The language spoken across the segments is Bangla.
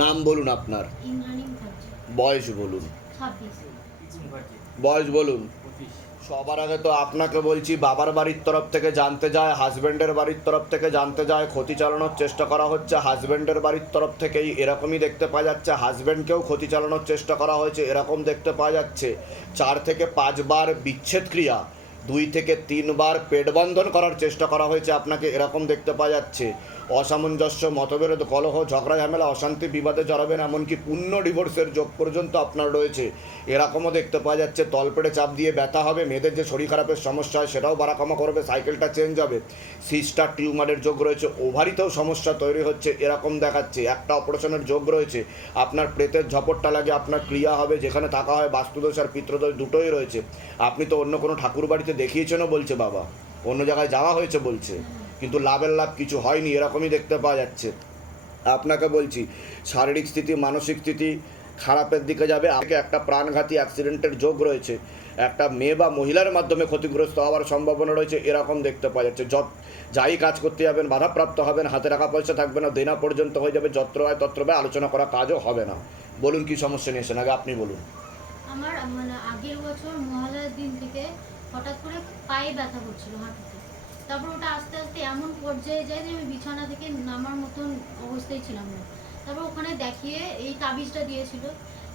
নাম বলুন আপনার, ইন্দ্রাণী মুখার্জি। বয়স বলুন, 26। বয়স বলুন। সবার আগে তো আপনাকে বলছি, বাবার বাড়ির তরফ থেকে জানতে যায়, হাজব্যান্ডের বাড়ির তরফ থেকে জানতে যায়, ক্ষতি চালানোর চেষ্টা করা হচ্ছে হাজব্যান্ডের বাড়ির তরফ থেকেই, এরকমই দেখতে পাওয়া যাচ্ছে। হাজব্যান্ডকেও ক্ষতি চালানোর চেষ্টা করা হয়েছে, এরকম দেখতে পাওয়া যাচ্ছে। 4 থেকে 5 বার বিচ্ছেদ ক্রিয়া, 2 থেকে 3 বার পেটবন্ধন করার চেষ্টা করা হয়েছে আপনাকে, এরকম দেখতে পাওয়া যাচ্ছে। অসামঞ্জস্য, মতবিরোধ, কলহ, ঝগড়া, ঝামেলা, অশান্তি, বিবাদে জড়াবেন, এমনকি পূর্ণ ডিভোর্সের যোগ পর্যন্ত আপনার রয়েছে, এরকমও দেখতে পাওয়া যাচ্ছে। তলপেটে চাপ দিয়ে ব্যথা হবে, মেয়েদের যে শরীর খারাপের সমস্যা হয় সেটাও বাড়াকমা করবে, সাইকেলটা চেঞ্জ হবে, সিস্টার টিউমারের যোগ রয়েছে, ওভারিতেও সমস্যা তৈরি হচ্ছে এরকম দেখাচ্ছে। একটা অপারেশনের যোগ রয়েছে, আপনার প্রেতের ঝপটটা লাগে, আপনার ক্রিয়া হবে, যেখানে থাকা হয় বাস্তুদোষ আর পিতৃদোষ দুটোই রয়েছে। আপনি তো অন্য কোনো ঠাকুর বাড়িতে দেখিয়েছেনও বলছে বাবা, অন্য জায়গায় যাওয়া হয়েছে বলছে, কিন্তু লাভের লাভ কিছু হয়নি, এরকমই দেখতে পাওয়া যাচ্ছে। আপনাকে বলছি, শারীরিক স্থিতি, মানসিক স্থিতি খারাপের দিকে যাবে। আগে একটা প্রাণঘাতী অ্যাক্সিডেন্টের যোগ রয়েছে, একটা মেয়ে বা মহিলার মাধ্যমে ক্ষতিগ্রস্ত হওয়ার সম্ভাবনা রয়েছে, এরকম দেখতে পাওয়া যাচ্ছে। যাই কাজ করতে যাবেন বাধাপ্রাপ্ত হবেন, হাতে টাকা পয়সা থাকবে না, দেনা পর্যন্ত হয়ে যাবে, যত্র হয় তত্র ব্যয়, আলোচনা করা কাজও হবে না। বলুন কি সমস্যা নিয়েছেন, আগে আপনি বলুন। আমার মানে আগের বছর মহালয়ার দিন থেকে হঠাৎ করে পায়ে ব্যথা করছিল, হাঁটুতে। তারপর ওটা আস্তে আস্তে এমন পর্যায়ে যায় যে আমি বিছানা থেকে নামার মতন অবস্থায় ছিলাম না। তারপর ওখানে দেখিয়ে এই তাবিজটা দিয়েছিল,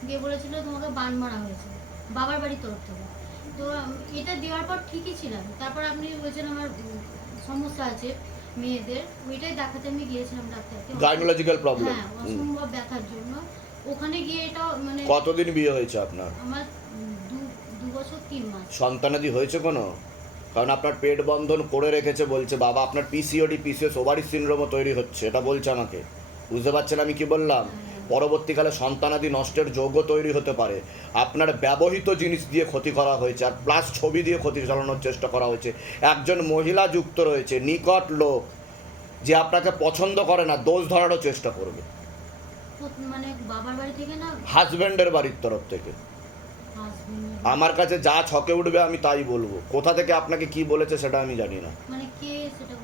দিয়ে বলেছিল তোমাকে বান মারা হয়েছে বাবার বাড়ির তরফ থেকে। তো এটা দেওয়ার পর ঠিকই ছিলাম। তারপর আপনি বলছেন আমার সমস্যা আছে মেয়েদের, ওইটাই দেখাতে আমি গিয়েছিলাম ডাক্তারকে। Gynaecological problem. হ্যাঁ, অসম্ভব ব্যথার জন্য ওখানে গিয়ে এটা মানে। কতদিন বিয়ে হয়েছে আপনার? আমার 2 বছর 3 মাস। সন্তানাদি হয়েছে কোনো? কারণ আপনার পেট বন্ধন করে রেখেছে বলছে বাবা, আপনার পিসিওডি, পিসিএস, ওভারি সিনড্রোমও তৈরি হচ্ছে, এটা বলছে আমাকে। বুঝতে পারছেন আমি কি বললাম? পরবর্তীকালে সন্তানাদি নষ্টের যোগ্য তৈরি হতে পারে। আপনার ব্যবহৃত জিনিস দিয়ে ক্ষতি করা হয়েছে, আর প্লাস ছবি দিয়ে ক্ষতি চালানোর চেষ্টা করা হয়েছে। একজন মহিলা যুক্ত রয়েছে, নিকট লোক, যে আপনাকে পছন্দ করে না, দোষ ধরারও চেষ্টা করবে। মানে বাবার বাড়ি থেকে না, হাজব্যান্ডের বাড়ির তরফ থেকে। হাজবেন্ড। আমার কাছে যা ছকে উঠবে আমি তাই বলবো, কোথা থেকে আপনাকে কি বলেছে সেটা আমি জানি না, মানে কে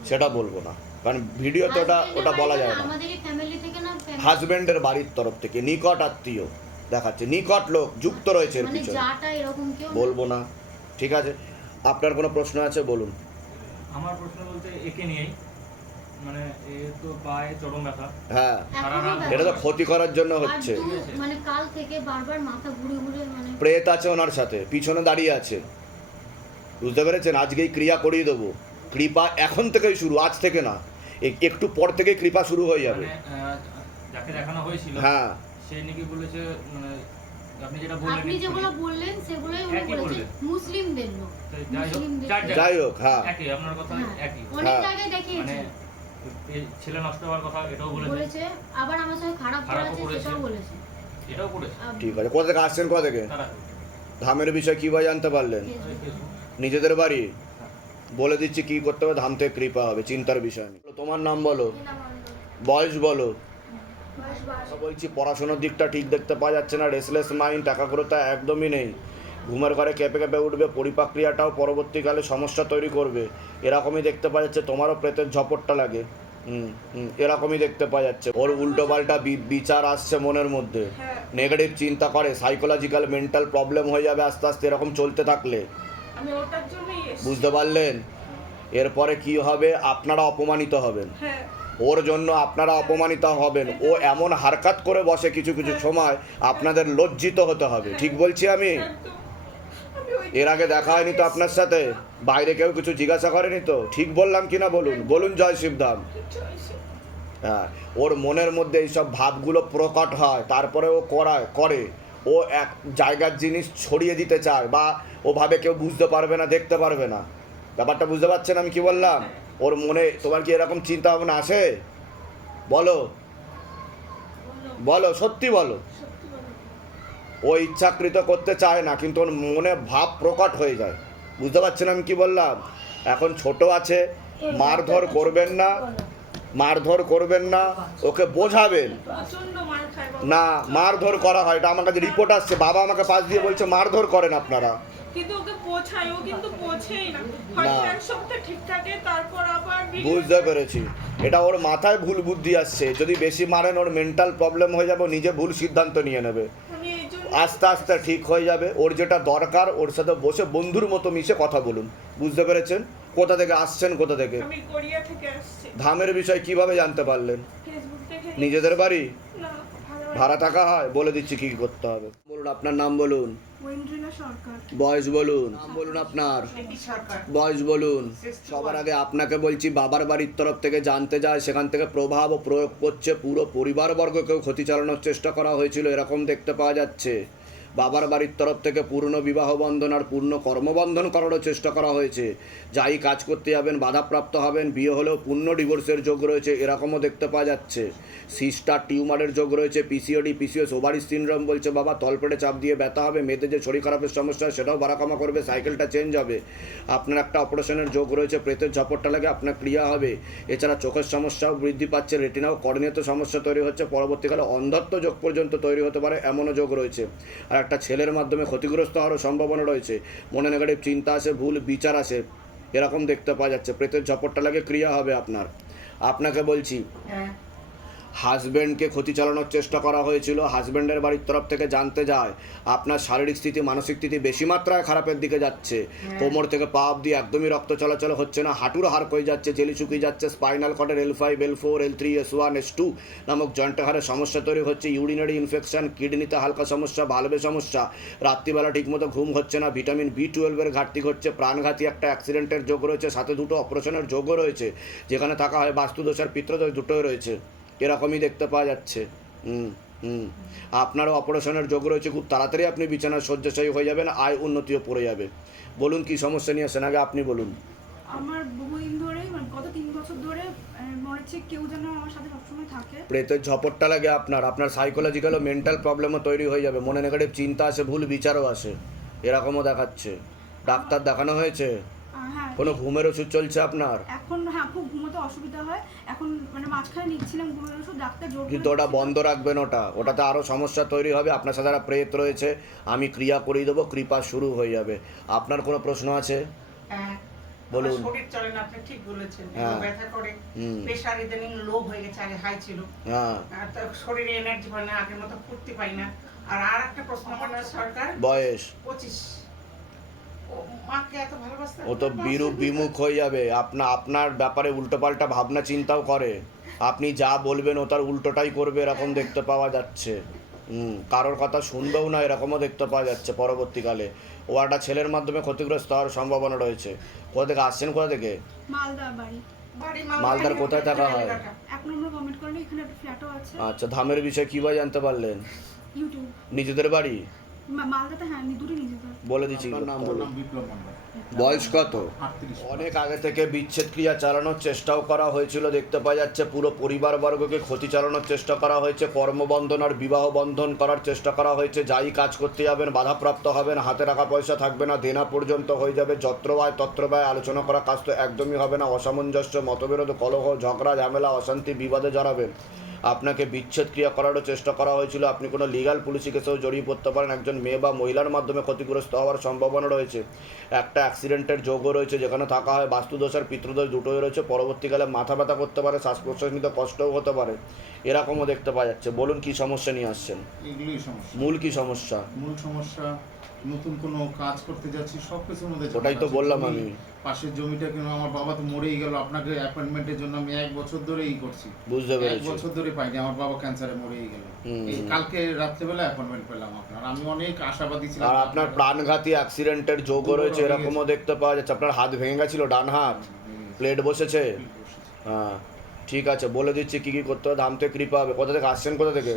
সেটা বলবো না, কারণ ভিডিওতে ওটা বলা যায় না। আমাদেরই ফ্যামিলি থেকে না, হাজবেন্ডের বাড়ির তরফ থেকে নিকট আত্মীয় দেখাচ্ছে, নিকট লোক যুক্ত রয়েছে এর মানে পিছনে। যাটা এরকম কেউ বলবো না, ঠিক আছে। আপনার কোনো প্রশ্ন আছে বলুন। আমার প্রশ্ন বলতে একে নিয়েই, মানে এ তো পায়ে চরম ব্যথা। হ্যাঁ, সারা রাত এটা তো ক্ষতি করার জন্য আর হচ্ছে। মানে কাল থেকে বারবার মাথা ঘুরে ঘুরে মানে প্রেত আছে ওনার সাথে, পিছনে দাঁড়িয়ে আছে, বুঝতে পেরেছেন? আজকেই ক্রিয়া করিয়ে দেবো। কৃপা এখন থেকেই শুরু, আজ থেকে না, একটু পর থেকেই কৃপা শুরু হয়ে যাবে। মানে যাকে দেখানো হয়েছিল হ্যাঁ, সে নাকি বলেছে, মানে আপনি যেটা আপনি যেগুলো বললেন বললেন সেগুলোই উনি একই বলেছেন, বললেন। মুসলিমদের লোক। যাই হোক, মুসলিমদের চার লোক। যাই হোক, হ্যাঁ একই, আপনার কথা হ্যাঁ, একই। অনেক হ্যাঁ। জায়গায় মানে দেখিয়েছে, এই ছেলে নষ্ট হওয়ার কথা এটাও বলেছে, বলেছে আবার আমার সঙ্গে খারাপ খারাপও করেছে করেছে। সেটাও বলেছে। এটাও করেছে। ঠিক আছে। কোথা থেকে আসছেন, কোথা থেকে? তারা ধামের বিষয় কীভাবে জানতে পারলেন? নিজেদের বাড়ি? বলে দিচ্ছি কি করতে হবে, ধাম থেকে কৃপা হবে, চিন্তার বিষয় নেই। তোমার নাম বলো, বয়স বলো। বলছি পড়াশোনার দিকটা ঠিক দেখতে পাওয়া যাচ্ছে না, রেসলেস মাইন্ড, একাগ্রতা একদমই নেই, ঘুমের ঘরে কেঁপে কেঁপে উঠবে, পরিপাক্রিয়াটাও পরবর্তীকালে সমস্যা তৈরি করবে, এরকমই দেখতে পাওয়া যাচ্ছে। তোমারও প্রেতের ঝপটটা লাগে, এরকমই দেখতে পাওয়া যাচ্ছে। ওর উল্টো পাল্টা বিচার আসছে মনের মধ্যে, নেগেটিভ চিন্তা করে, সাইকোলজিক্যাল মেন্টাল প্রবলেম হয়ে যাবে আস্তে আস্তে এরকম চলতে থাকলে। বুঝতে পারলেন? এরপরে কি হবে, আপনারা অপমানিত হবেন, ওর জন্য আপনারা অপমানিত হবেন। ও এমন হারকাত করে বসে কিছু কিছু সময়, আপনাদের লজ্জিত হতে হবে। ঠিক বলছি আমি? এর আগে দেখা হয়নি তো আপনার সাথে? বাইরে কেউ কিছু জিজ্ঞাসা করেনি তো? ঠিক বললাম কিনা বলুন, বলুন জয় শিবধাম। হ্যাঁ, ওর মনের মধ্যে এইসব ভাবগুলো প্রকট হয়, তারপরে ও করে ও এক জায়গার জিনিস ছড়িয়ে দিতে চায়, বা ও ভাবে কেউ বুঝতে পারবে না, দেখতে পারবে না। ব্যাপারটা বুঝতে পারছেন আমি কি বললাম? ওর মনে তোমার কি এরকম চিন্তা ভাবনা আসে? বলো বলো, সত্যি বলো। ও ইচ্ছাকৃত করতে চায় না, কিন্তু ওর মনে ভাব প্রকট হয়ে যায়। বুঝতে পারছেন আমি কি বললাম? এখন ছোট আছে, মারধর করবেন না, মারধর করবেন না, ওকে বোঝাবেন না। মারধর করা হয়, এটা আমার কাছে রিপোর্ট আসছে, বাবা আমাকে পাশ দিয়ে বলছে মারধর করেন আপনারা। কিন্তু ওকে পৌঁছায়, ও কিন্তু পৌঁছেই না। হয় না। এক সপ্তাহ ঠিক থাকে, তারপর আবার বুঝতে পেরেছি, এটা ওর মাথায় ভুল বুদ্ধি আসছে, যদি বেশি মারেন ওর মেন্টাল প্রবলেম হয়ে যাবে, ও নিজে ভুল সিদ্ধান্ত নিয়ে নেবে, আমি এই জন্য আস্তে আস্তে ঠিক হয়ে যাবে। ওর যেটা দরকার ওর সাথে বসে বন্ধুর মতো মিশে কথা বলুন, বুঝতে পেরেছেন? কোথা থেকে আসছেন, কোথা থেকে? আমি কোরিয়া থেকে আসছি। ধামের বিষয় কিভাবে জানতে পারলেন? ফেসবুক থেকে নিজেদের বাড়ি? না, ভাড়া থাকা হয়? বলে দিচ্ছি কি কি করতে হবে। বলুন আপনার নাম বলুন, ঐন্দ্রিলা সরকার। বয়স বলুন, নাম বলুন আপনার, সরকার। বয়স বলুন। সবার আগে আপনাকে বলছি বাবার বাড়ির তরফ থেকে জানতে যায়, সেখান থেকে প্রভাব ও প্রয়োগ করছে, পুরো পরিবারবর্গকেও ক্ষতি চালানোর চেষ্টা করা হয়েছিল এরকম দেখতে পাওয়া যাচ্ছে। বাবার বাড়ির তরফ থেকে পূর্ণ বিবাহ বন্ধন আর পূর্ণ কর্মবন্ধন করারও চেষ্টা করা হয়েছে। যাই কাজ করতে যাবেন বাধাপ্রাপ্ত হবেন, বিয়ে হলেও পূর্ণ ডিভোর্সের যোগ রয়েছে এরকমও দেখতে পাওয়া যাচ্ছে। সিস্টার টিউমারের যোগ রয়েছে, পিসিওডি পিসিওএস ওভারি সিনড্রোম বলছে বাবা, তলপেটে চাপ দিয়ে ব্যথা হবে, মেয়েদের যে শরীর খারাপের সমস্যা সেটাও বাড়াকামা করবে, সাইকেলটা চেঞ্জ হবে। আপনার একটা অপারেশনের যোগ রয়েছে, প্রেতের ঝপটটা লাগে আপনার ক্রিয়া হবে। এছাড়া চোখের সমস্যাও বৃদ্ধি পাচ্ছে, রেটিনাও কর্নিয়াতে সমস্যা তৈরি হচ্ছে, পরবর্তীকালে অন্ধত্ব যোগ পর্যন্ত তৈরি হতে পারে এমনও যোগ রয়েছে। আর একটা ছেলের মাধ্যমে ক্ষতিগ্রস্ত হওয়ারও সম্ভাবনা রয়েছে, মনে নেগেটিভ চিন্তা আসে, ভুল বিচার আসে, এরকম দেখতে পাওয়া যাচ্ছে। প্রেতের ঝপটটা লাগে ক্রিয়া হবে আপনার। আপনাকে বলছি হাজব্যান্ডকে ক্ষতি চালানোর চেষ্টা করা হয়েছিল, হাজব্যান্ডের বাড়ির তরফ থেকে জানতে যায় আপনার শারীরিক স্থিতি মানসিক স্থিতি বেশি মাত্রায় খারাপের দিকে যাচ্ছে। কোমর থেকে পা অবধি একদমই রক্ত চলাচল হচ্ছে না, হাঁটুর হাড় হয়ে যাচ্ছে, জেলি শুকিয়ে যাচ্ছে, spinal কর্ডের L5 L4 L3 S1 S2 নামক জয়েন্টের হাড়ে সমস্যা তৈরি হচ্ছে, ইউরিনারি ইনফেকশন, কিডনিতে হালকা সমস্যা, ভালভে সমস্যা, রাত্রিবেলা ঠিকমতো ঘুম হচ্ছে না, ভিটামিন B12 এর ঘাটতি ঘটছে, প্রাণঘাতী একটা অ্যাক্সিডেন্টের যোগ রয়েছে, সাথে দুটো অপারেশনের যোগও রয়েছে, যেখানে থাকা হয় বাস্তুদোষ আর পিত্রদোষ দুটোই রয়েছে, এরকমই দেখতে পাওয়া যাচ্ছে। আপনারও অপারেশনের যোগ রয়েছে, খুব তাড়াতাড়ি আপনি বিছানায় শয্যাশায়ী হয়ে যাবেন, আয় উন্নতিও পড়ে যাবে। বলুন কি সমস্যা নিয়ে আসেন, আগে আপনি বলুন। আমার বহুদিন ধরেই মানে গত 3 বছর ধরে মনে হচ্ছে কেউ যেন আমার সাথে সবসময় থাকে। প্রেতের ঝপটটা লাগে আপনার সাইকোলজিক্যাল ও মেন্টাল প্রবলেমও তৈরি হয়ে যাবে, মনে নেগেটিভ চিন্তা আসে, ভুল বিচারও আসে, এরকমও দেখাচ্ছে। ডাক্তার দেখানো হয়েছে? হ্যাঁ, কোনো ঘুমের ওষুধ চলছে আপনার? এখন হ্যাঁ খুব ঘুমোতে অসুবিধা হয়। এখন মানে মাঝখানে নিচ্ছিলাম ঘুমের ওষুধ, ডাক্তার জোর করে কিন্তু ওটা দিচ্ছিল। বন্ধ রাখবেন, ওটাতে আরও সমস্যা তৈরি হবে। আপনার সাথে একটা প্রেত রয়েছে, আমি ক্রিয়া করিয়ে দেবো, কৃপা শুরু হয়ে যাবে। আপনার কোনো প্রশ্ন আছে? হ্যাঁ, বলুন। আমার শরীর চলে না, আপনি ঠিক বলেছেন। হ্যাঁ। ব্যথা করে, হুম। প্রেশার ইদানিং লো হয়ে গেছে, আগে হাই ছিল। হ্যাঁ। তো শরীরে এনার্জি পাই না, আগের মতো ফুর্তি পাই না। আর একটা প্রশ্ন আমার সরকার বয়স? 25। ও মাকে এত ভালোবাসতে, ও তো বিরূপ বিমুখ হয়ে যাবে, আপনার ব্যাপারে উল্টোপাল্টা ভাবনা চিন্তাও করে, আপনি যা বলবেন ও তার উল্টোটাই করবে, এরকম দেখতে পাওয়া যাচ্ছে। কারোর কথা শুনবেও না, এরকমও দেখতে পাওয়া যাচ্ছে পরবর্তীকালে। ও একটা ছেলের মাধ্যমে ক্ষতিগ্রস্ত হওয়ার সম্ভাবনা রয়েছে। কোথা থেকে আসছেন, কোথা থেকে? মালদা বাড়ি। বাড়ি মালদার কোথায় থাকা হয়? 1 নম্বর গভর্নমেন্ট কলেজে, এখানে একটা ফ্ল্যাটও আছে। আচ্ছা, ধামের বিষয়ে কীভাবে জানতে পারলেন? ইউটিউব। নিজেদের বাড়ি? মালদাতে হ্যাঁ দূরে নিজেদের। বলে দিচ্ছি, নাম বলুন। বিপ্লব মন্ডল। বয়স কত? 38। অনেক আগে থেকে বিচ্ছেদ ক্রিয়া চালানোর চেষ্টাও করা হয়েছিল, দেখতে পাওয়া যাচ্ছে। পুরো পরিবারবর্গকে ক্ষতি চালানোর চেষ্টা করা হয়েছে, কর্মবন্ধন আর বিবাহ বন্ধন করার চেষ্টা করা হয়েছে। যাই কাজ করতে যাবেন বাধাপ্রাপ্ত হবেন, হাতে টাকা পয়সা থাকবে না, দেনা পর্যন্ত হয়ে যাবে, যত্র ব্যয় তত্র ব্যয়, আলোচনা করা কাজ তো একদমই হবে না, অসামঞ্জস্য, মতবিরোধ, কলহ, ঝগড়া, ঝামেলা, অশান্তি, বিবাদে জড়াবেন। আপনাকে বিচ্ছেদ ক্রিয়া করারও চেষ্টা করা হয়েছিল, আপনি কোনো লিগাল পুলিশি কেসেও জড়িয়ে পড়তে পারেন, একজন মেয়ে বা মহিলার মাধ্যমে ক্ষতিগ্রস্ত হওয়ার সম্ভাবনা রয়েছে। একটা অ্যাক্সিডেন্টের যোগও রয়েছে, যেখানে থাকা হয় বাস্তুদোষ আর পিতৃদোষ দুটোই রয়েছে, পরবর্তীকালে মাথা ব্যথা করতে পারে, শ্বাস প্রশ্বাস নিতে কষ্টও হতে পারে, এরকমও দেখতে পাওয়া যাচ্ছে। বলুন কি সমস্যা নিয়ে আসছেন, এগুলোই সমস্যা। মূল কি সমস্যা? মূল সমস্যা, নতুন কোনো কাজ করতে যাচ্ছি, সবকিছুর মধ্যে ওটাই তো বললাম আমি। পাশের জমিটা কেন, আমার বাবা তো মরেই গেল, আপনাকে অ্যাপয়েন্টমেন্টের জন্য আমি 1 বছর ধরেই করছি, বুঝতে 1 পেরেছি। বছর ধরে পাইনি, আমার বাবা ক্যান্সারে মরেই গেল। এই কালকে রাত্রেবেলা অ্যাপয়েন্টমেন্ট পেলাম আপনার, আমি অনেক আশাবাদী ছিলাম। আর আপনার প্রাণঘাতী অ্যাক্সিডেন্টের যোগও রয়েছে, এরকমও দেখতে পাওয়া যাচ্ছে। আপনার হাত ভেঙে গেছিল, ডান হাত, প্লেট বসেছে। হ্যাঁ, ঠিক আছে, বলে দিচ্ছি কী কী করতে হবে, ধাম থেকে কৃপা হবে। কোথা থেকে আসছেন, কোথা থেকে?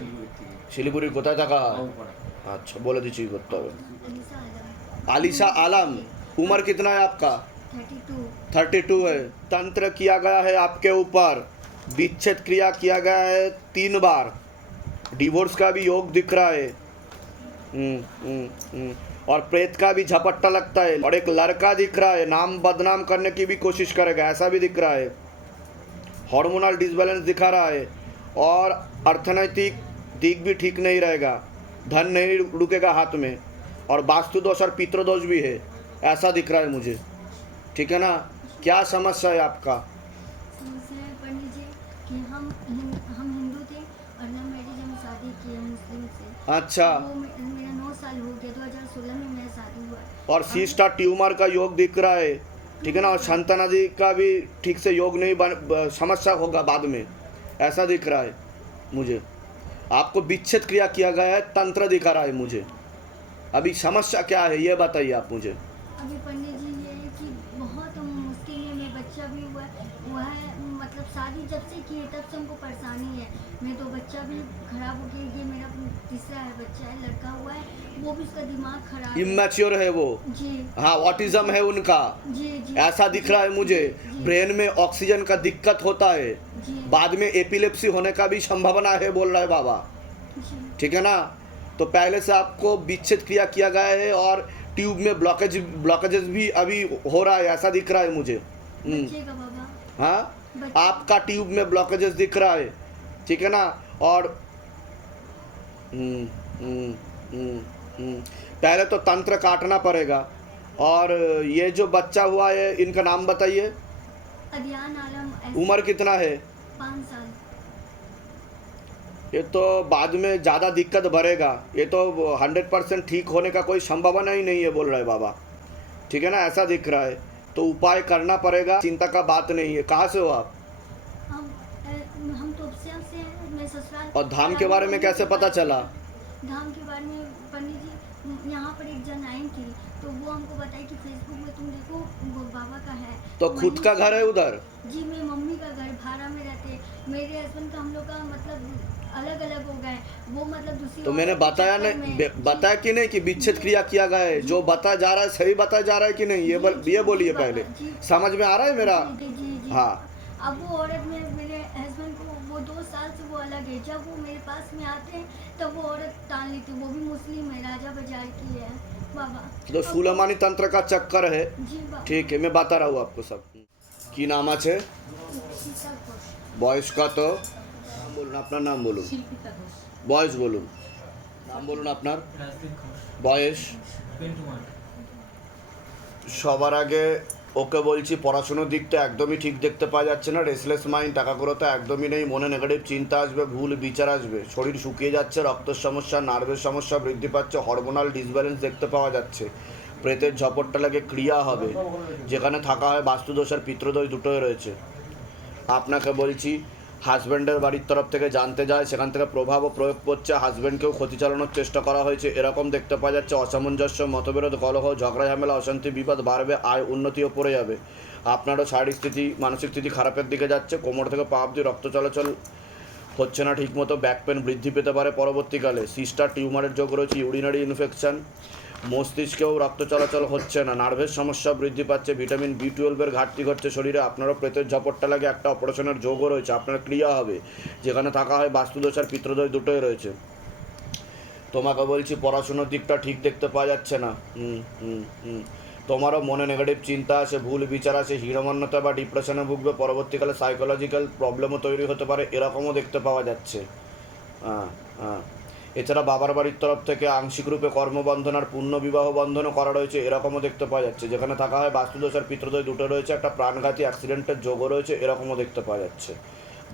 শিলিগুড়ির কোথায় থাকা? अच्छा बोले दीजिए करता है। आलिशा आलम, उम्र कितना है आपका? 32 है। तंत्र किया गया है आपके ऊपर, विच्छेद क्रिया किया गया है 3 बार, डिवोर्स का भी योग दिख रहा है। और प्रेत का भी झपट्टा लगता है, और एक लड़का दिख रहा है, नाम बदनाम करने की भी कोशिश करेगा, ऐसा भी दिख रहा है। हार्मोनल डिसबैलेंस दिखा रहा है, और अर्थनैतिक दिक भी ठीक नहीं रहेगा, धन नहीं रुकेगा हाथ में, और वास्तु दोष और पितृदोष भी है, ऐसा दिख रहा है मुझे। ठीक है ना, क्या समस्या है आपका? समस्या है पंडित जी कि हम हिंदू थे और लव मैरिज हम शादी की है मुस्लिम से। अच्छा, वो मेरा 9 साल हो गया, 2016 में मेरा शादी हुआ है। और सी स्टार ट्यूमर का योग दिख रहा है, ठीक है ना, और संतानादि का भी ठीक से योग नहीं समस्या होगा बाद में, ऐसा दिख रहा है मुझे। आपको विच्छेद क्रिया किया गया है, तंत्र दिखा रहा है मुझे। अभी समस्या क्या है ये बताइए आप मुझे। अभी पंडित जी ये है कि बहुत मुश्किल है, मेरा बच्चा भी हुआ है, मतलब शादी जब से की है तब से हमको परेशानी है। मैं तो बच्चा भी खराब हो गया, ये मेरा तीसरा है बच्चा है, लड़का हुआ है, वो भी उसका दिमाग खराब है। इमैच्योर है वो, जी हाँ, ऑटिज्म है उनका, जी जी ऐसा दिख रहा है मुझे। जी। ब्रेन में ऑक्सीजन का दिक्कत होता है, जी बाद में एपिलेप्सी होने का भी संभावना है बोल रहा है बाबा। जी ठीक है ना, तो पहले से आपको विच्छेद क्रिया किया गया है और ट्यूब में ब्लॉकेजेस भी अभी हो रहा है, ऐसा दिख रहा है मुझे। बच्चे का बाबा, हाँ, बच्चे- आपका ट्यूब में ब्लॉकेजेस दिख रहा है, ठीक है ना, और पहले तो तंत्र काटना पड़ेगा। और ये जो बच्चा हुआ है इनका नाम बताइए, अदियान आलम उम्र कितना है? 5 साल। ये तो बाद में ज़्यादा दिक्कत बढ़ेगा, ये तो 100% ठीक होने का कोई संभावना ही नहीं है बोल रहे बाबा। ठीक है ना, ऐसा दिख रहा है, तो उपाय करना पड़ेगा, चिंता का बात नहीं है। कहाँ से हो आप? हम तोपसे से हैं, मैं ससुराल। और धाम के बारे में कैसे पता चला? धाम के बारे में पंडित जी यहाँ पर एक जन आई थी, तो वो हमको बताई कि फेसबुक में तुम देखो वो बाबा का है। तो खुद वहीं का से- घर है उधर? जी, मेरी मम्मी का घर भाड़ा में रहते, मेरे हस्बैंड का हम लोग का मतलब अलग अलग हो गए, वो मतलब दूसरी तो औरत मैंने के बताया चक्कर नहीं, में- बताया कि नहीं कि विच्छेद क्रिया किया गया है? जो बताया जा रहा है सही बताया जा रहा है कि नहीं, ये ये बोलिए बाबा, पहले, जी। समझ में आ रहा है मेरा? जी जी। हाँ। अब वो औरत में मेरे हस्बैंड को वो 2 साल से वो अलग है, जब वो मेरे पास में आते हैं तब वो औरत टाल लेती, वो भी मुस्लिम है, राजा बाजार की है बाबा। तो सुलेमानी तंत्र का चक्कर है। जी बाबा। ठीक है, मैं बता रहा हूँ आपको सब। की नाम আছে? सीता घोष। বয়স কত? নাম বলুন, আপনার নাম বলুন। শিল্পিতা ঘোষ। বয়স বলুন, নাম বলুন আপনার, রাজদীপ ঘোষ, বয়স। 21। সবার আগে ওকে বলছি পড়াশোনার দিকটা একদমই ঠিক দেখতে পাওয়া যাচ্ছে না, রেসলেস মাইন্ড, টাকাগুলোতে একদমই নেই, মনে নেগেটিভ চিন্তা আসবে, ভুল বিচার আসবে, শরীর শুকিয়ে যাচ্ছে, রক্তের সমস্যা, নার্ভের সমস্যা বৃদ্ধি পাচ্ছে, হরমোনাল ডিসব্যালেন্স দেখতে পাওয়া যাচ্ছে, প্রেতের ঝপটটা লাগে ক্রিয়া হবে, যেখানে থাকা হয় বাস্তুদোষ আর পিতৃদোষ দুটোই রয়েছে। আপনাকে বলছি হাজব্যান্ডের বাড়ির তরফ থেকে জানতে যায়, সেখান থেকে প্রভাব ও প্রয়োগ করছে, হাজব্যান্ডকেও ক্ষতি চালানোর চেষ্টা করা হয়েছে, এরকম দেখতে পাওয়া যাচ্ছে। অসামঞ্জস্য, মতবিরোধ, কলহ, ঝগড়া ঝামেলা, অশান্তি, বিপদ বাড়বে, আয় উন্নতিও পড়ে যাবে। আপনারও শারীরিক স্থিতি, মানসিক স্থিতি খারাপের দিকে যাচ্ছে, কোমর থেকে পা অবধি রক্ত চলাচল হচ্ছে না ঠিকমতো, ব্যাক পেন বৃদ্ধি পেতে পারে পরবর্তীকালে, সিস্টার টিউমারের যোগ রয়েছে, ইউরিনারি ইনফেকশন, মস্তিষ্কেও রক্ত চলাচল হচ্ছে না, নার্ভের সমস্যা বৃদ্ধি পাচ্ছে, ভিটামিন B12 ঘাটতি ঘটছে শরীরে, আপনারও প্রেতের ঝপটটা লাগে, একটা অপারেশনের যোগও রয়েছে, আপনার ক্রিয়া হবে, যেখানে থাকা হয় বাস্তুদোষ আর পিতৃদোষ দুটোই রয়েছে। তোমাকে বলছি পড়াশোনার দিকটা ঠিক দেখতে পাওয়া যাচ্ছে না। তোমারও মনে নেগেটিভ চিন্তা আসে, ভুল বিচার আসে, হীনমন্যতা বা ডিপ্রেশনে ভুগবে, পরবর্তীকালে সাইকোলজিক্যাল প্রবলেমও তৈরি হতে পারে, এরকমও দেখতে পাওয়া যাচ্ছে। এছাড়া বাবার বাড়ির তরফ থেকে আংশিক রূপে কর্মবন্ধন আর পূর্ণ বিবাহ বন্ধনও করা রয়েছে, এরকমও দেখতে পাওয়া যাচ্ছে, যেখানে থাকা হয় বাস্তুদোষ আর পিতৃদোষ দুটো রয়েছে, একটা প্রাণঘাতী অ্যাক্সিডেন্টের যোগও রয়েছে, এরকমও দেখতে পাওয়া যাচ্ছে।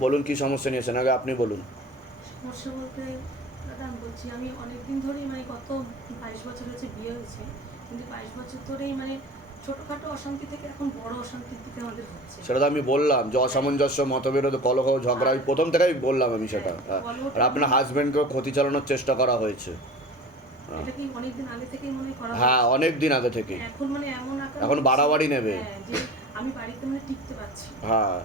বলুন কি সমস্যা নিয়েছেন, আগে আপনি বলুন। সমস্যা বলতে দাদা আমি বলছি, আমি অনেকদিন ধরেই মানে গত 22 বছর হচ্ছে বিয়ে হয়েছে, কিন্তু 22 বছর ধরেই মানে ছোটোখাটো অশান্তি থেকে এখন বড় অশান্তির দিকে আমাদের হচ্ছে। সেটা তো আমি বললাম যে অসামঞ্জস্য, মতবিরোধ, কলহ, ঝগড়া, আমি প্রথম থেকেই বললাম আমি সেটা। আর আপনার হাজব্যান্ডকেও ক্ষতি চালানোর চেষ্টা করা হয়েছে। এটা কি অনেকদিন আগে থেকেই মনে করা হ্যাঁ, হচ্ছে? অনেক দিন আগে থেকে। এখন মানে এমন আকার এখন হচ্ছে, বাড়াবাড়ি নেবে। হ্যাঁ, যে আমি বাড়িতে মানে টিকতে পারছি না। হ্যাঁ,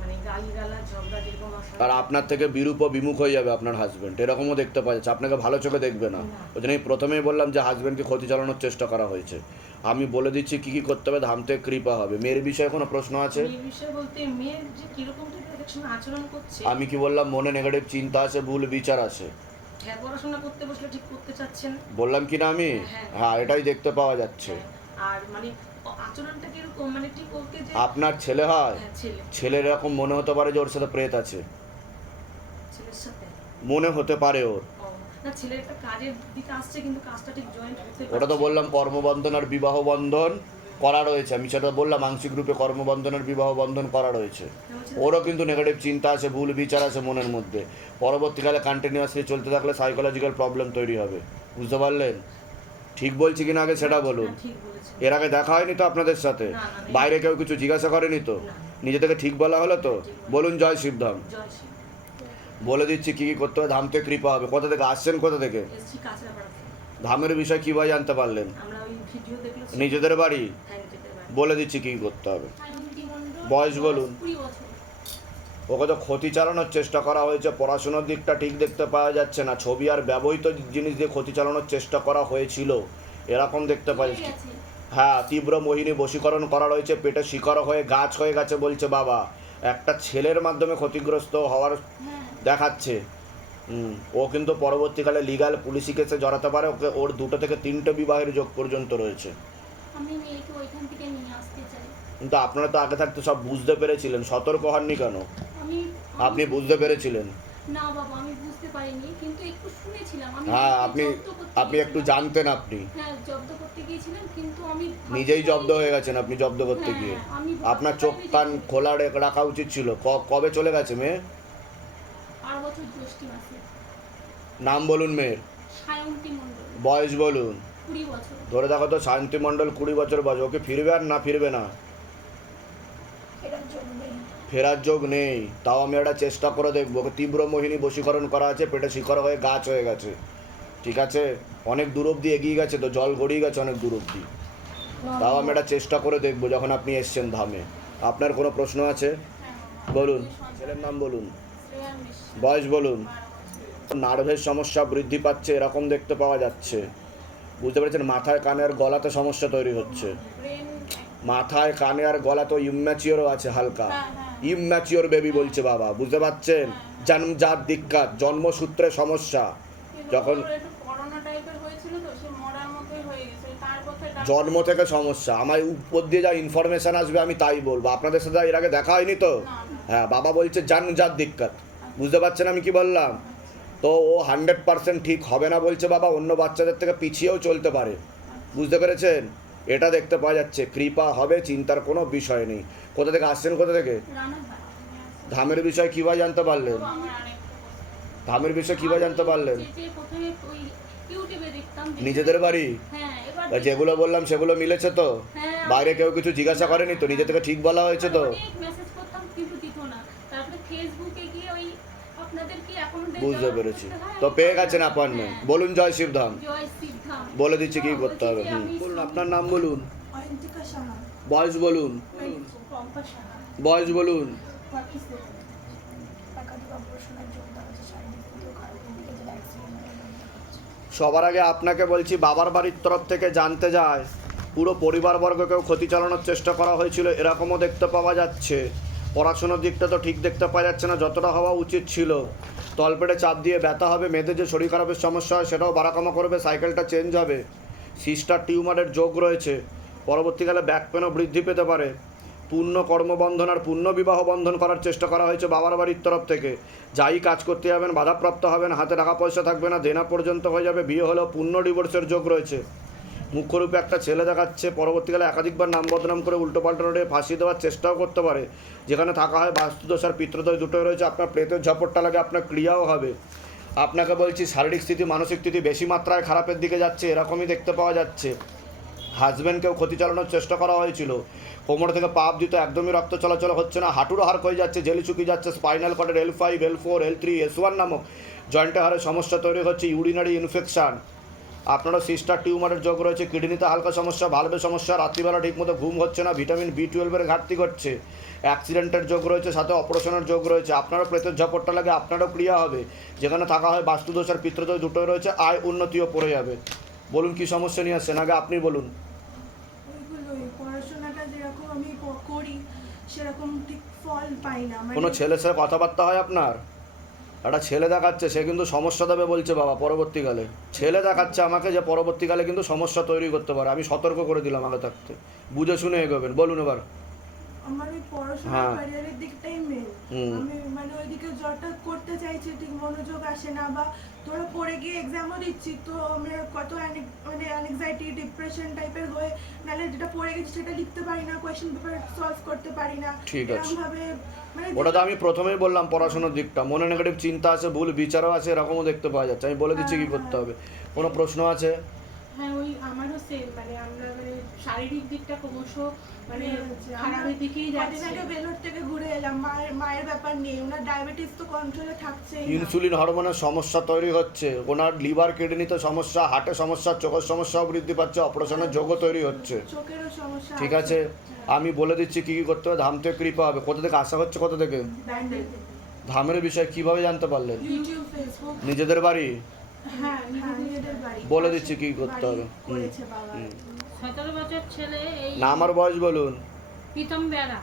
মানে গালিগালা, ঝগড়া, যেরকম অশান্তি। আর আপনার থেকে বিরূপ ও বিমুখ হয়ে যাবে আপনার হাজব্যান্ড, এরকমও দেখতে পাওয়া যাচ্ছে, আপনাকে ভালো চোখে দেখবে না। ওই জন্য আমি প্রথমেই বললাম যে হাজব্যান্ডকে ক্ষতি চালানোর চেষ্টা করা হয়েছে। আমি বলে দিচ্ছি কি কি করতে হবে, ধাম থেকে কৃপা হবে। মেয়ের বিষয়ে কোনো প্রশ্ন আছে? এই বিষয়ে বলতে মেয়ের যে কিরকম টাইপের একসময় আচরণ করছে, আমি কি বললাম, মনে নেগেটিভ চিন্তা আছে, ভুল বিচার আছে, হ্যাঁ পড়াশোনা করতে বসলে ঠিক করতে চাচ্ছেন, বললাম কি না আমি? হ্যাঁ। হ্যাঁ, এটাই দেখতে পাওয়া যাচ্ছে। আর মানে আচরণটা কিরকম মানে ঠিক ওকে যে আপনার ছেলে হয়, হ্যাঁ, ছেলে ছেলের এরকম মনে হতে পারে যে ওর সাথে প্রেত আছে, ছেলের সাথে মনে হতে পারে ওর। ও, না ছেলে একটা কাজের দিকে আসছে কিন্তু কাজটা ঠিক জয়েন্ট হতে ওটা তো পারছে না। বললাম কর্মবন্ধন আর বিবাহ বন্ধন করা রয়েছে, আমি সেটা বললাম আংশিক রূপে কর্মবন্ধন আর বিবাহ বন্ধন করা রয়েছে। ওরও কিন্তু নেগেটিভ চিন্তা আছে, ভুল বিচার আছে মনের মধ্যে, পরবর্তীকালে কন্টিনিউয়াসলি চলতে থাকলে সাইকোলজিক্যাল প্রবলেম তৈরি হবে, বুঝতে পারলেন? ঠিক বলছি কিনা আগে সেটা বলুন। হ্যাঁ, ঠিক বলেছেন। এর আগে দেখা হয়নি তো আপনাদের সাথে? না, না, বাইরে কেউ কিছু জিজ্ঞাসা করেনি তো? না। নিজে থেকে ঠিক বলা হলো তো? বলুন জয় শিবধাম। জয় শ্রী বলে দিচ্ছি কী কী করতে হবে, ধাম থেকে কৃপা হবে। কোথা থেকে আসছেন, কোথা থেকে? এসছি কাঁচরাপাড়া থেকে। ধামের বিষয় কীভাবে জানতে পারলেন? আমরা ওই ভিডিও দেখলে নিজেদের বাড়ি? হ্যাঁ, নিজেদের বাড়ি। বলে দিচ্ছি কী কী করতে হবে। সায়ন্তী মণ্ডল, বয়স বলুন। 20 বছর। ওকে তো ক্ষতি চালানোর চেষ্টা করা হয়েছে, পড়াশোনার দিকটা ঠিক দেখতে পাওয়া যাচ্ছে না, ছবি আর ব্যবহৃত জিনিস দিয়ে ক্ষতি চালানোর চেষ্টা করা হয়েছিল এরকম দেখতে পাওয়া চলে যাচ্ছে। গেছে। হ্যাঁ, তীব্র মোহিনী বশীকরণ করা রয়েছে, পেটে শিকড় হয়ে গাছ হয়ে গেছে বলছে বাবা। একটা ছেলের মাধ্যমে ক্ষতিগ্রস্ত হওয়ার হ্যাঁ, দেখাচ্ছে। ও কিন্তু পরবর্তীকালে লিগ্যাল পুলিশি কেসে জড়াতে পারে, ওকে ওর 2 থেকে 3টে বিবাহের যোগ পর্যন্ত রয়েছে। আমি মেয়েকে ওইখান থেকে নিয়ে আসতে চাই। কিন্তু আপনারা তো আগে থাকতে সব বুঝতে পেরেছিলেন, সতর্ক হননি কেন? আমি আপনি বুঝতে পেরেছিলেন? না বাবা, আমি বুঝতে পারিনি, কিন্তু একটু শুনেছিলাম। আমি হ্যাঁ, মেয়েকে আপনি জব্দ করতে আপনি একটু গিয়েছিলাম। জানতেন, আপনি হ্যাঁ, জব্দ করতে গিয়েছিলাম, কিন্তু আমি ভাবতে নিজেই জব্দ পারিনি- হয়ে গেছেন, আপনি জব্দ করতে হ্যাঁ, গিয়ে। আমি ভাবতে আপনার চোখ পারিনি যে- কান খোলা রাখা উচিত ছিল। কবে চলে গেছে মেয়ে? 8 বছর জ্যৈষ্ঠ মাসে। নাম বলুন মেয়ের, সায়ন্তী মণ্ডল, বয়স বলুন। 20 বছর। ধরে দেখো তো, শান্তি মণ্ডল 20 বছর বয়স। ওকে ফিরবে আর না ফিরবে না? ফেরার যোগ নেই, তাও আমি একটা চেষ্টা করে দেখবো। ওকে তীব্র মোহিনী বশীকরণ করা আছে, পেটে শিকড় হয়ে গাছ হয়ে গেছে, ঠিক আছে? অনেক দূর অব্দি এগিয়ে গেছে তো, জল গড়িয়ে গেছে অনেক দূর অব্দি। তাও আমি একটা চেষ্টা করে দেখবো যখন আপনি এসছেন ধামে। আপনার কোনো প্রশ্ন আছে বলুন। ছেলের নাম বলুন, শ্রেয়া মিশ্র, বয়স বলুন। 12 বছর। নার্ভের সমস্যা বৃদ্ধি পাচ্ছে এরকম দেখতে পাওয়া যাচ্ছে, বুঝতে পেরেছেন? মাথায় কানে আর গলাতে সমস্যা তৈরি হচ্ছে। ব্রেন, মাথায় কানে আর গলা তো ইম্যাচিওরও আছে হালকা, ইম্যাচিওর বেবি বলছে বাবা, বুঝতে পারছেন? জন্মজাত দিক্কত, জন্মসূত্রে সমস্যা। যখন একটু করোনা টাইপের হয়েছিল তো, সে মরার মতোই হয়ে গেছে, তার কথাই জন্ম থেকে সমস্যা, আমার উপর দিয়ে যা ইনফরমেশন আসবে আমি তাই বলবো। আপনাদের সাথে এর আগে দেখা হয়নি তো? হ্যাঁ, বাবা বলছে জন্মজাত দিক্কত, বুঝতে পারছেন আমি কি বললাম? তো ও 100% ঠিক হবে না বলছে বাবা, অন্য বাচ্চাদের থেকে পিছিয়েও চলতে পারে, বুঝতে পেরেছেন? এটা দেখতে পাওয়া যাচ্ছে। কৃপা হবে, চিন্তার কোনো বিষয় নেই। কোথা থেকে আসছেন, কোথা থেকে? রানাঘাট। ধামের বিষয় কীভাবে জানতে পারলেন? তো আমার আরেকটা ধামের বিষয় কীভাবে জানতে পারলেন? যে প্রথমে ওই ইউটিউবে দেখতাম, দেখে- নিজেদের বাড়ি? হ্যাঁ, এবার আর যেগুলো বললাম সেগুলো মিলেছে তো? হ্যাঁ, বাইরে কেউ কিছু জিজ্ঞাসা করেনি তো? নিজে থেকে ঠিক বলা হয়েছে তো? অনেক মেসেজ করতাম কিন্তু দিত না। তারপরে ফেসবুকে গিয়ে ওই আপনাদের কি অ্যাকাউন্টে বুঝতে পেরেছি। তো পেয়ে গেছেন অ্যাপয়েন্টমেন্ট। বলুন জয় শিবধাম। জয় সিদ্ধাম। বলে দিচ্ছি কি করতে হবে। বলছি যে আমি বলুন আপনার নাম বলুন, অয়ন্তিকা সাহা, বয়স বলুন, পম্পা সাহা, বয়স বলুন। টাকা দিয়ে অপারেশনের জন্য হচ্ছে শারীরিক দিকেও খারাপ দিকে যেটা অ্যাক্সিডেন্ট। সবার আগে আপনাকে বলছি, বাবার বাড়ির তরফ থেকে জানতে যায় পুরো পরিবারবর্গকেও ক্ষতি চালানোর চেষ্টা করা হয়েছিল এরকমও দেখতে পাওয়া যাচ্ছে। পড়াশোনার দিকটা তো ঠিক দেখতে পাওয়া যাচ্ছে না যতটা হওয়া উচিত ছিল। তলপেটে চাপ দিয়ে ব্যথা হবে, মেয়েদের যে শরীর খারাপের সমস্যা হয় সেটাও বাড়াকমা করবে, সাইকেলটা চেঞ্জ হবে, সিস্টার টিউমারের যোগ রয়েছে, পরবর্তীকালে ব্যাক পেনও বৃদ্ধি পেতে পারে। পূর্ণ কর্মবন্ধন আর পূর্ণ বিবাহ বন্ধন করার চেষ্টা করা হয়েছে বাবার বাড়ির তরফ থেকে। যাই কাজ করতে যাবেন বাধাপ্রাপ্ত হবেন, হাতে টাকা পয়সা থাকবে না, দেনা পর্যন্ত হয়ে যাবে, বিয়ে হলেও পূর্ণ ডিভোর্সের যোগ রয়েছে। মুখ্যরূপে একটা ছেলে দেখাচ্ছে, পরবর্তীকালে একাধিকবার নাম বদনাম করে উল্টোপাল্টা রোডে ফাঁসি দেওয়ার চেষ্টাও করতে পারে। যেখানে থাকা হয় বাস্তুদোষ আর পিতৃদোষ দুটোই রয়েছে। আপনার প্রেতের ঝপটটা লাগে, আপনার ক্রিয়াও হবে। আপনাকে বলছি শারীরিক স্থিতি মানসিক স্থিতি বেশি মাত্রায় খারাপের দিকে যাচ্ছে এরকমই দেখতে পাওয়া যাচ্ছে। হাজব্যান্ডকেও ক্ষতি চালানোর চেষ্টা করা হয়েছিল, কোমর থেকে পা দিত একদমই রক্ত চলাচল হচ্ছে না, হাঁটুর হাড় ক্ষয়ে যাচ্ছে, জেলি শুকিয়ে যাচ্ছে, spinal কর্ডের L5, L4, L3, S1 নামক জয়েন্টে হাড়ের সমস্যা তৈরি হচ্ছে, ইউরিনারি ইনফেকশান। আপনারও সিস্টার টিউমারের যোগ রয়েছে, কিডনিতে হালকা সমস্যা, ভালভের সমস্যা, রাত্রিবেলা ঠিকমতো ঘুম হচ্ছে না, ভিটামিন B12 ঘাটতি ঘটছে, অ্যাক্সিডেন্টের যোগ রয়েছে, সাথে অপারেশনের যোগ রয়েছে। আপনারও প্রেতের ঝপটটা লাগে, আপনারও ক্রিয়া হবে। যেখানে থাকা হয় বাস্তুদোষ আর পিতৃদোষ দুটোই রয়েছে, আয় উন্নতিও পড়ে যাবে। বলুন কি সমস্যা নিয়ে আসছেন, আগে আপনি বলুন। ওইগুলোই পড়াশোনাটা যেরকম আমি করি সেরকম ঠিক ফল পাই না, কোনো মানে ছেলের সাথে কথাবার্তা হয় আপনার? একটা ছেলে দেখাচ্ছে, সে কিন্তু সমস্যা দেবে বলছে বাবা পরবর্তীকালে। ছেলে দেখাচ্ছে আমাকে যে পরবর্তীকালে কিন্তু সমস্যা তৈরি করতে পারে, আমি সতর্ক করে দিলাম আগে থাকতে, বুঝে শুনে এগোবেন। বলুন এবার। আমার ওই পড়াশোনা হ্যাঁ। ক্যারিয়ারের দিকটাই মেন। হুম। আমি মানে ওইদিকে যতটা করতে চাইছি ঠিক মনোযোগ আসে না, বা ধরো পড়ে গিয়ে এক্সামও দিচ্ছি তো আমি কত মানে অ্যাংজাইটি ডিপ্রেশন টাইপের হয়ে, নাহলে যেটা পড়ে গেছি সেটা লিখতে পারি না, কোয়েশ্চেন পেপার সলভ করতে পারি না। ঠিক আছে। এরকমভাবে মানে ওটা তো আমি প্রথমেই বললাম পড়াশোনার দিকটা, মনে নেগেটিভ চিন্তা আছে, ভুল বিচারও আছে, এরকমও দেখতে পাওয়া যাচ্ছে। আমি বলে দিচ্ছি কি করতে হবে। কোনো প্রশ্ন আছে? হ্যাঁ ওই আমারও সেম, মানে আমরা মানে শারীরিক দিকটা ক্রমশ মানে হচ্ছে। খারাপের দিকেই কদিন যাচ্ছে। আগে বেলোর থেকে ঘুরে এলাম, মায়ের ব্যাপার নিয়ে। ওনার ডায়াবেটিস তো কন্ট্রোলে থাকছেই না। ইনসুলিন হরমোনের সমস্যা তৈরি হচ্ছে, ওনার লিভার কিডনিতে সমস্যা, হার্টে সমস্যা, চোখের সমস্যাও বৃদ্ধি পাচ্ছে, অপারেশনের যোগ্য তৈরি হচ্ছে। চোখেরও সমস্যা ঠিক আছে, আমি বলে দিচ্ছি কি কি করতে হবে। ধাম থেকে কৃপা হবে। কোথা থেকে আসা হচ্ছে? কোথা থেকে? ব্যান্ডেল, ধামের বিষয়ে কিভাবে জানতে পারলেন? YouTube, Facebook. নিজেদের বাড়ি? হ্যাঁ, নিজেদের বাড়ি। বলে দিচ্ছি কি করতে হবে। বাড়ি করেছে বাবা। 17 বছর ছেলে, এই না, আমার বয়স বলুন। প্রীতম বেড়া।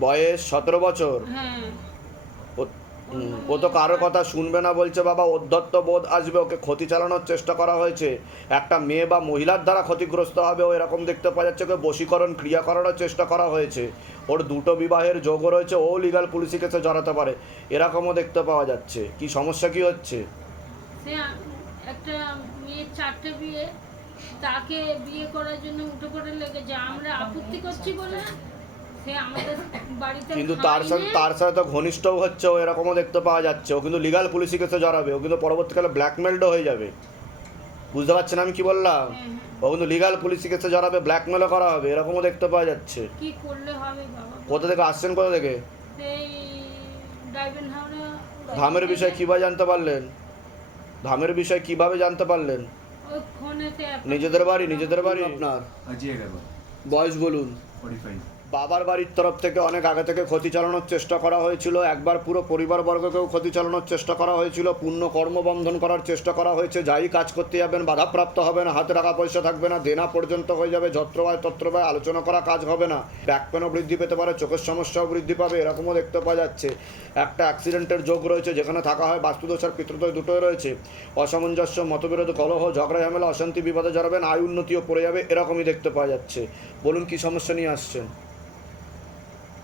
বয়স 17 বছর। হ্যাঁ, ও তো কারো কথা শুনবে না বলছে বাবা। অধ্যত্ত বোধ আসবে, ওকে ক্ষতি চালানোর চেষ্টা করা হয়েছে। একটা মেয়ে বা মহিলার দ্বারা ক্ষতিগ্রস্ত হবে ও এরকম দেখতে পাওয়া যাচ্ছে। ওকে বশীকরণ ক্রিয়া করানোর চেষ্টা করা হয়েছে। ওর দুটো বিবাহের যোগ রয়েছে, ও লিগাল পুলিশি কেসে জড়াতে পারে, এরকমও দেখতে পাওয়া যাচ্ছে। কি সমস্যা কি হচ্ছে? সে একটা মেয়ের 4টে বিয়ে, তাকে বিয়ে করার জন্য উঠে পড়ে লেগেছে। আমরা আপত্তি করছি বলে সে আমাদের বাড়িতে কিন্তু তার সাথে তো ঘনিষ্ঠও হচ্ছে, ও এরকমও দেখতে পাওয়া যাচ্ছে। ও কিন্তু লিগাল পুলিশি কেসে জড়াবে, ও কিন্তু পরবর্তীকালে ব্ল্যাকমেলডও হয়ে যাবে। বুঝতে পারছেন আমি কি বললাম? ও কিন্তু লিগাল পুলিশি কেসে জড়াবে, ব্ল্যাকমেলও করা হবে, এরকমও দেখতে পাওয়া যাচ্ছে। কি করলে হবে বাবা? কোথা থেকে আসছেন? কোথা থেকে? সেই ডাইভেন হাওড়ে। ধামের বিষয়ে কিভাবে জানতে পারলেন? ধামের বিষয়ে কিভাবে জানতে পারলেন? ওই ফোনেতে নিজেদের বাড়ি? নিজেদের বাড়ি আপনার? अजय अग्रवाल বয়স বলুন। 45 বাবার বাড়ির তরফ থেকে অনেক আগে থেকে ক্ষতি চালানোর চেষ্টা করা হয়েছিল। একবার পুরো পরিবারবর্গকেও ক্ষতি চালানোর চেষ্টা করা হয়েছিল। পূর্ণ কর্মবন্ধন করার চেষ্টা করা হয়েছে। যাই কাজ করতে যাবেন বাধাপ্রাপ্ত হবে না, হাতে টাকা পয়সা থাকবে না, দেনা পর্যন্ত হয়ে যাবে, যত্রবায় তত্রবায় আলোচনা করা কাজ হবে না, ব্যাক পেনও বৃদ্ধি পেতে পারে, চোখের সমস্যাও বৃদ্ধি পাবে, এরকমও দেখতে পাওয়া যাচ্ছে। একটা অ্যাক্সিডেন্টের যোগ রয়েছে, যেখানে থাকা হয় বাস্তুদোষ আর পিতৃদোষ দুটোই রয়েছে। অসামঞ্জস্য, মতবিরোধ, কলহ, ঝগড়া ঝামেলা, অশান্তি, বিপদে জড়াবেন, আয় উন্নতিও পড়ে যাবে, এরকমই দেখতে পাওয়া যাচ্ছে। বলুন কি সমস্যা নিয়ে আসছেন?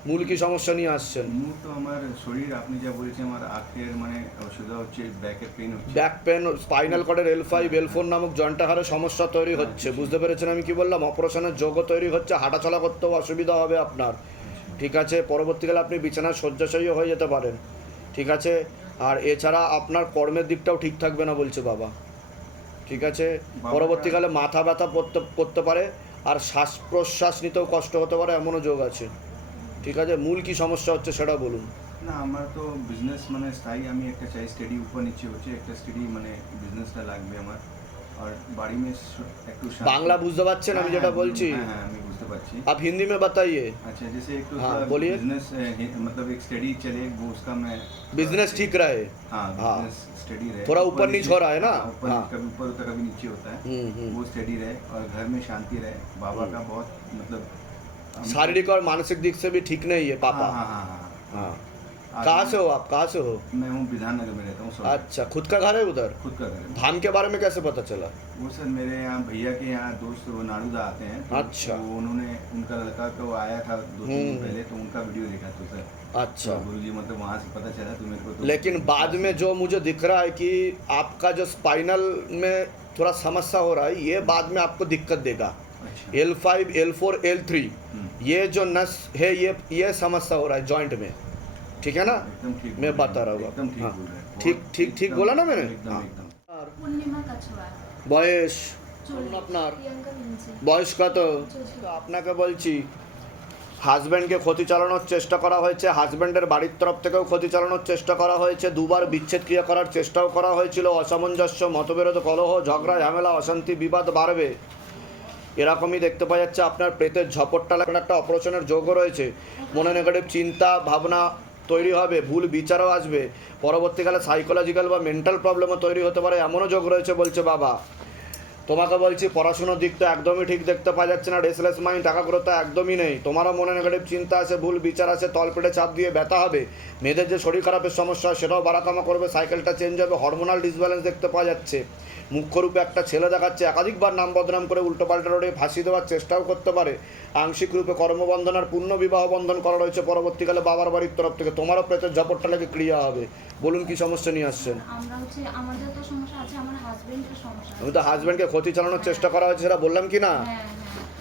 মূল কি সমস্যা নিয়ে আসছেন? মূল তো আমার শরীর, আপনি যা বলেছেন আমার আখের মানে অসুবিধা হচ্ছে, ব্যাকের পেন হচ্ছে। Back pain, spinal কর্ডের L5 L4 নামক জয়েন্টে হারে সমস্যা তৈরি হচ্ছে। বুঝতে পেরেছেন আমি কি বললাম? অপারেশনের যোগ্য তৈরি হচ্ছে, হাঁটাচলা করতেও অসুবিধা হবে আপনার। ঠিক আছে, পরবর্তীকালে আপনি বিছানায় শয্যাশায়ীও হয়ে যেতে পারেন। ঠিক আছে, আর এছাড়া আপনার কর্মের দিকটাও ঠিক থাকবে না বলছে বাবা। ঠিক আছে, পরবর্তীকালে মাথা ব্যথা করতে পারে, আর শ্বাস প্রশ্বাস নিতেও কষ্ট হতে পারে, এমনও যোগ আছে। ঠিক আছে, মূল কি সমস্যা হচ্ছে সেটা বলুন। না আমার তো বিজনেস মানে স্থায়ী আমি একটা চাই, স্টাডি উপর নিচে হচ্ছে, একটা স্টাডি মানে বিজনেসটা লাগবে আমার। আর বাড়ি में একটু বাংলা বুঝতে পারছেন আমি যেটা বলছি? হ্যাঁ হ্যাঁ আমি বুঝতে পারছি। आप हिंदी में बताइए। अच्छा जैसे एक तो हाँ, बोलिए। बिजनेस मतलब एक स्टडी चले वो उसका मैं बिजनेस ठीक रहे। हाँ हाँ। बिजनेस स्टडी रहे, थोड़ा ऊपर नीचे हो रहा है ना? हाँ, ऊपर हाँ। कभी ऊपर होता है कभी नीचे होता है, हम्म। वो स्टडी रहे और घर में शांति रहे। बाबा का बहुत मतलब शारीरिक और मानसिक दिक से भी ठीक नहीं है पापा। हाँ हाँ हाँ हाँ। आज कहाँ से हो आप? कहाँ से हो? मैं हूँ विधाननगर में रहता हूँ सर। अच्छा, खुद का घर है उधर? खुद का घर है। धाम के बारे में कैसे पता चला? वो सर मेरे यहाँ भैया के यहाँ दोस्त वो नाड़ूदा आते हैं तो अच्छा। वो उन्होंने उनका लड़का तो आया था 2-3 दिन पहले, तो उनका वीडियो देखा तो सर अच्छा, गुरु जी मतलब वहाँ से पता चला तो मेरे को तो लेकिन बाद में जो मुझे दिख रहा है कि आपका जो स्पाइनल में थोड़ा समस्या हो रहा है, ये बाद में आपको दिक्कत देगा। अच्छा L5 L4 L3 ये जो नस है, ये समस्या हो रहा है जॉइंट में। ठीक है ना? एकदम ठीक मैं बोल रहे बता हैं, रहा हूँ एकदम ठीक हाँ। बोल रहे हैं। ठीक बहुत- ठीक ठीक एकदम- बोला ना मैंने? एकदम हाँ। एकदम পূর্ণিমা কাছোয়া। বয়স চল্লিশ। আপনার প্রিয়াঙ্কা মিনসে। বয়স কত? তো আপনাকে বলছি, হাজব্যান্ডকে ক্ষতি চালানোর চেষ্টা করা হয়েছে, হাজব্যান্ডের বাড়ির তরফ থেকেও ক্ষতি চালানোর চেষ্টা করা হয়েছে, দুবার বিচ্ছেদ ক্রিয়া করার চেষ্টাও করা হয়েছিল, অসামঞ্জস্য, মতবিরোধ, কলহ, ঝগড়া ঝামেলা, অশান্তি, বিবাদ বাড়বে, এরকমই দেখতে পাওয়া যাচ্ছে। আপনার প্রেতের ঝপটটা লাগানো একটা অপারেশনের যোগও রয়েছে। মনে নেগেটিভ চিন্তা ভাবনা তৈরি হবে, ভুল বিচারও আসবে, পরবর্তীকালে সাইকোলজিক্যাল বা মেন্টাল প্রবলেমও তৈরি হতে পারে, এমনও যোগ রয়েছে বলছে বাবা। তোমাকে বলছি পড়াশোনার দিক তো একদমই ঠিক দেখতে পাওয়া যাচ্ছে না, রেসলেস মাইন্ড, একাগ্রতা একদমই নেই, তোমারও মনে নেগেটিভ চিন্তা আছে, ভুল বিচার আছে, তলপেটে চাপ দিয়ে ব্যথা হবে, মেয়েদের যে শরীর খারাপের সমস্যা সেটাও বাড়াকামা করবে, সাইকেলটা চেঞ্জ হবে, হরমোনাল ডিসব্যালেন্স দেখতে পাওয়া যাচ্ছে, মুখ্যরূপে একটা ছেলে দেখাচ্ছে, একাধিকবার নাম বদনাম করে উল্টোপাল্টা রোডে ফাঁসি দেওয়ার চেষ্টাও করতে পারে, আংশিক রূপে কর্মবন্ধন আর পূর্ণ বিবাহ বন্ধন করা রয়েছে পরবর্তীকালে বাবার বাড়ির তরফ থেকে। তোমারও প্রেতের ঝপটটা লেগে ক্রিয়া হবে। বলুন কি সমস্যা নিয়ে আসছেন? আমরা হচ্ছে আমাদের তো সমস্যা আছে, আমার হাজবেন্ডের সমস্যা আমি তো হাজব্যান্ডকে ক্ষতি চালানোর চেষ্টা করা হয়েছে সেটা বললাম কি না? হ্যাঁ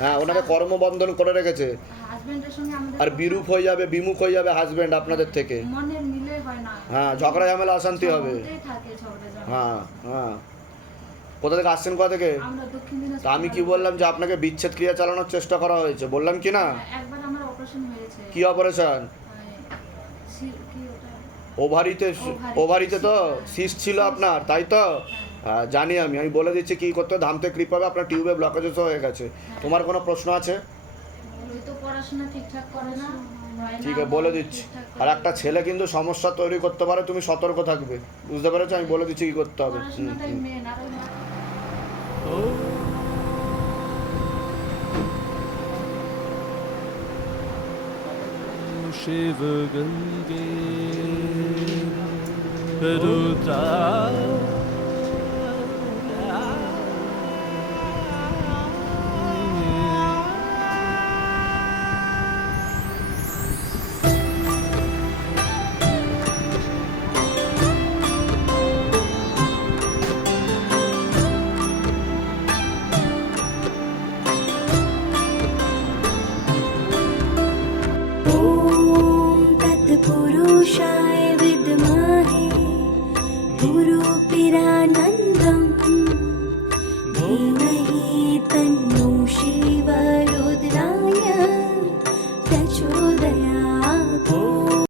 হ্যাঁ, ওনাকে কর্মবন্ধন করে রেখেছে, হাজবেন্ডের সঙ্গে আমাদের আর বিরূপ হয়ে যাবে, বিমুখ হয়ে যাবে হাজব্যান্ড আপনাদের থেকে। মনের মিলে হয় না, হ্যাঁ, ঝগড়া ঝামেলা অশান্তি হবে। হতেই থাকে ঝগড়া ঝামেলা। হ্যাঁ হ্যাঁ। কোথা থেকে আসছেন, কোথা থেকে? আমরা দক্ষিণ তা দিনাজপুর। আমি কি বললাম যে আপনাকে বিচ্ছেদ ক্রিয়া চালানোর চেষ্টা করা হয়েছে, বললাম কি না? একবার আমার অপারেশন হয়েছে। কি অপারেশন? কি ওটা? ওভারিতে, ওভারিতে তো সিস্ট ছিল আপনার, তাই তো? হ্যাঁ, জানি আমি বলে দিচ্ছি কি করতে হবে। ধামতে ক্লিপ হবে, আপনার টিউবে ব্লকেজও হয়ে গেছে। তোমার কোনো প্রশ্ন আছে? ওই তো পড়াশোনা ঠিকঠাক করে না, হয় না, ঠিক আছে, বলে দিচ্ছি। আর একটা ছেলে কিন্তু সমস্যা তৈরি করতে পারে, তুমি সতর্ক থাকবে, বুঝতে পেরেছো? আমি বলে দিচ্ছি কি করতে হবে। পড়াশোনাটাই মেন। আর ওই शिव गंगे रुद्रा तत्पुरुषाय विद्महे गुरुपिरा